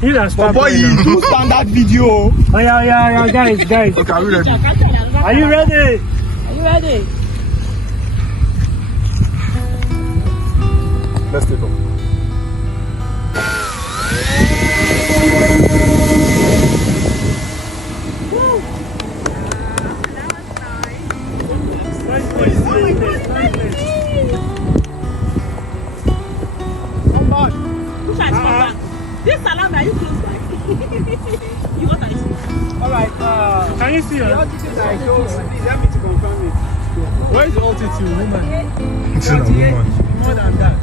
But boy, you do standard video. Oh yeah, guys. Okay, are we ready? Are you ready? Let's take off. This salami, are you close by? You what I see? Alright, can you see her? The altitude I show, please help me to confirm it. Where is the altitude, woman? It's in a woman. More than that.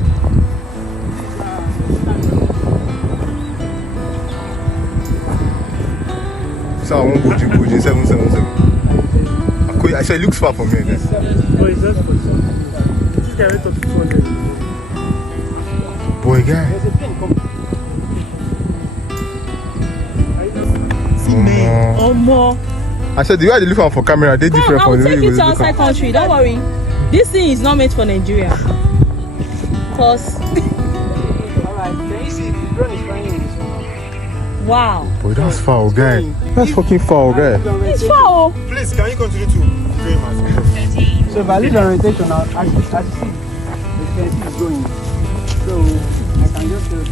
So I won't go to 777. I said it looks far from here then. Oh, it's just for some. This guy went up to 200. Boy, guy. There's a plane coming. More. I said the way they look for camera, they different I from will the way take we you to look outside at. country. Don't worry. This thing is not made for Nigeria. Cause Alright, can you see the drone is flying in this one? wow, Boy, that's foul, guy. That's fucking foul, guy. it's foul. Please, can you continue to frame us? So if I leave the orientation now, as you see, the plane is going. So I can just tell you.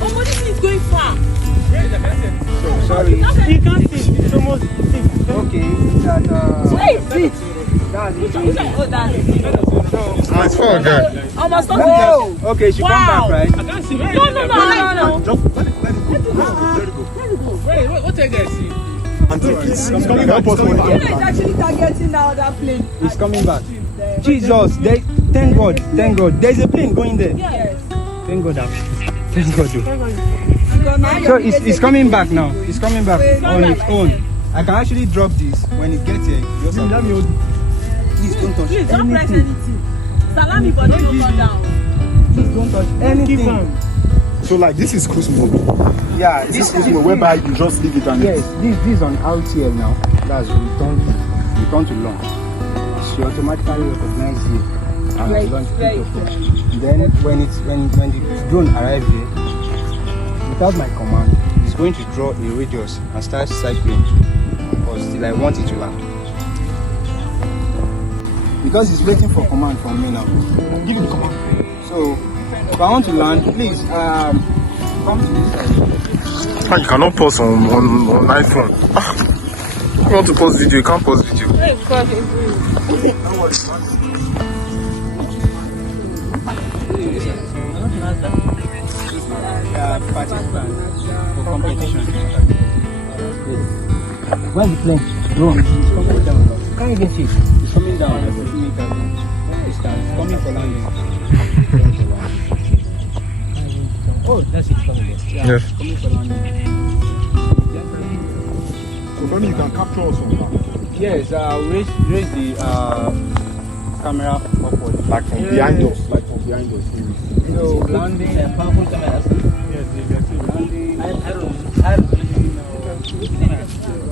Oh, this thing is going far. So sorry. You can't see. It's almost 6. Okay, that Wait, that's it. oh, that's it. It's foul, guy. Almost not Oh, okay, she come back, right? I can't see. No. Just let it go. Wait, what take that see? And take it. It's coming back. Help us monitor. It's actually targeting the other plane. It's coming back. Jesus, thank God. There's a plane going there. Yes. Thank God. Thank God. So it's coming back now. It's coming back on its own. I can actually drop this when it gets here. Just let me hold. Please don't touch Please don't press anything. anything. Salami body no come down. Please don't touch anything. So like this is cruise mode. Yeah, This is cruise mode whereby you just leave it and yes, this is on RTL now. That's return to launch. She automatically recognizes you and launch protocol. Then when the drone arrives here, without my command, it's going to draw a radius and start cycling because till I want it to land. Because it's waiting for command from me now. Give me the command. So if I want to land, please come to this side. You cannot pause on iPhone. You want to pause video, you can't pause video. Participant for competition. When the plane drone is coming down, can you even see it? It's coming down at 50 meters. It's coming for landing. Oh, that's it coming there. Yeah, Yes. it's coming for landing. So for me, you can capture us from now. Yes, raise the camera upward. Like from behind us. Like from behind us. So landing and powerful cameras. Yes, Landing. I don't know.